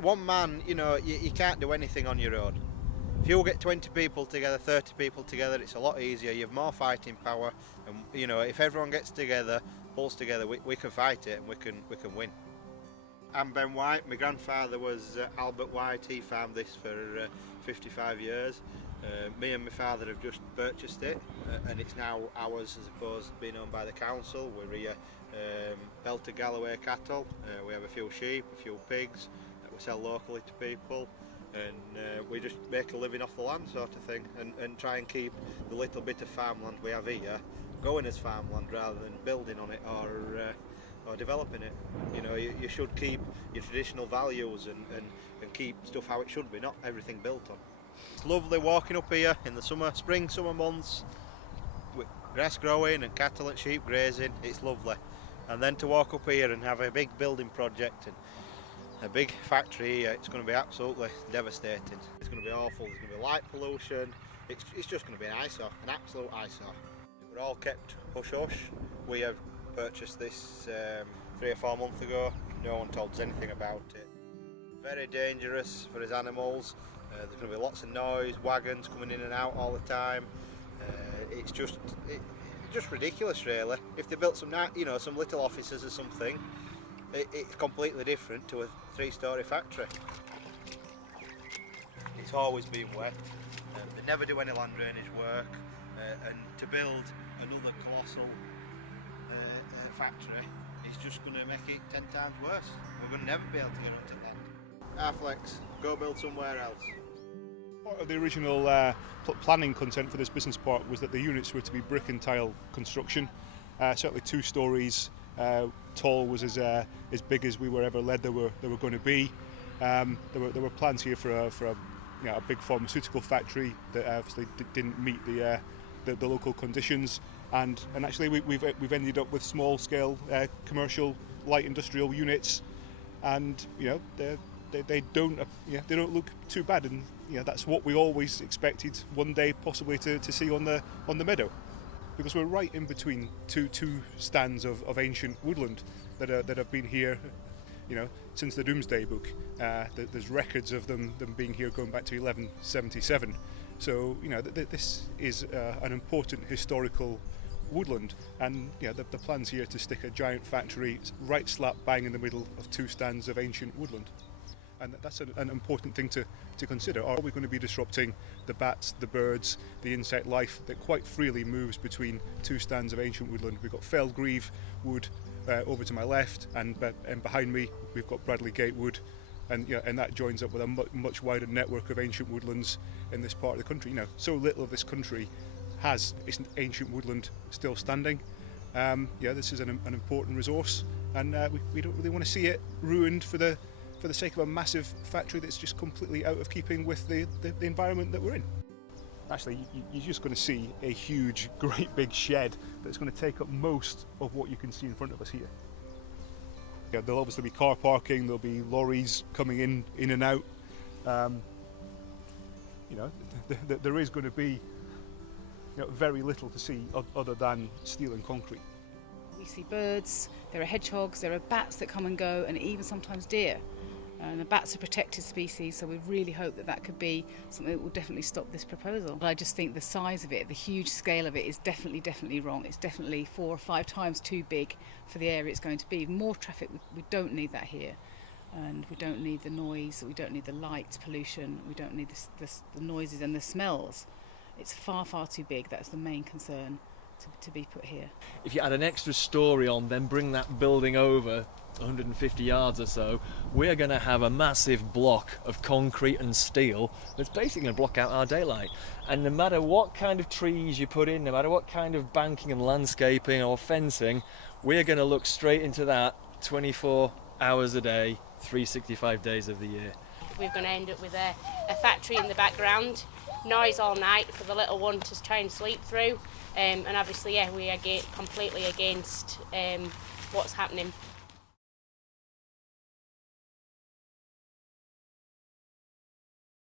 One man, you can't do anything on your own. If you get 20 people together, 30 people together, it's a lot easier. You have more fighting power, and if everyone gets together, pulls together, we can fight it and we can win. I'm Ben White. My grandfather was Albert White. He farmed this for 55 years. Me and my father have just purchased it, and it's now ours as opposed to being owned by the council. We're here Belter Galloway cattle. We have a few sheep, a few pigs that we sell locally to people, and we just make a living off the land sort of thing, and try and keep the little bit of farmland we have here going as farmland rather than building on it or developing it. You should keep your traditional values and keep stuff how it should be, not everything built on. It's lovely walking up here in the summer months with grass growing and cattle and sheep grazing. It's lovely. And then to walk up here and have a big building project and a big factory here, it's going to be absolutely devastating. It's going to be awful. There's going to be light pollution. It's just going to be an eyesore, an absolute eyesore. We're all kept hush hush. We have purchased this 3 or 4 months ago. No one told us anything about it. Very dangerous for his animals. There's going to be lots of noise, wagons coming in and out all the time. It's just ridiculous, really. If they built some little offices or something, it's completely different to a 3-storey factory. It's always been wet. They never do any land drainage work, and to build another colossal factory is just going to make it 10 times worse. We're going to never be able to get onto land. Aflex, go build somewhere else. Part of the original planning consent for this business park was that the units were to be brick and tile construction, certainly 2 stories tall, was as big as we were ever led they were going to be. There were plans here for a big pharmaceutical factory that obviously didn't meet the local conditions, and actually we've ended up with small scale commercial light industrial units, and they don't look too bad, and that's what we always expected one day possibly to see on the meadow, because we're right in between two stands of ancient woodland that have been here since the Doomsday Book. There's records of them being here going back to 1177, so this is an important historical woodland, and the plans here to stick a giant factory right slap bang in the middle of 2 stands of ancient woodland. And that's an important thing to consider. Are we going to be disrupting the bats, the birds, the insect life that quite freely moves between 2 stands of ancient woodland? We've got Feldgrieve wood over to my left, and behind me we've got Bradley Gate wood, and that joins up with a much wider network of ancient woodlands in this part of the country. So little of this country has its ancient woodland still standing. This is an important resource, and we don't really want to see it ruined for the sake of a massive factory that's just completely out of keeping with the environment that we're in. Actually, you're just going to see a huge, great big shed that's going to take up most of what you can see in front of us here. There'll obviously be car parking, there'll be lorries coming in and out. There is going to be very little to see other than steel and concrete. We see birds, there are hedgehogs, there are bats that come and go, and even sometimes deer. And the bats are protected species, so we really hope that could be something that will definitely stop this proposal. But I just think the size of it, the huge scale of it, is definitely wrong. It's definitely 4 or 5 times too big for the area it's going to be. More traffic, we don't need that here. And we don't need the noise, we don't need the light pollution, we don't need the noises and the smells. It's far too big. That's the main concern to be put here. If you add an extra story on, then bring that building over 150 yards or so, we're going to have a massive block of concrete and steel that's basically going to block out our daylight. And no matter what kind of trees you put in, no matter what kind of banking and landscaping or fencing, we're going to look straight into that 24 hours a day, 365 days of the year. We're going to end up with a factory in the background, noise all night for the little one to try and sleep through, and obviously we are completely against what's happening.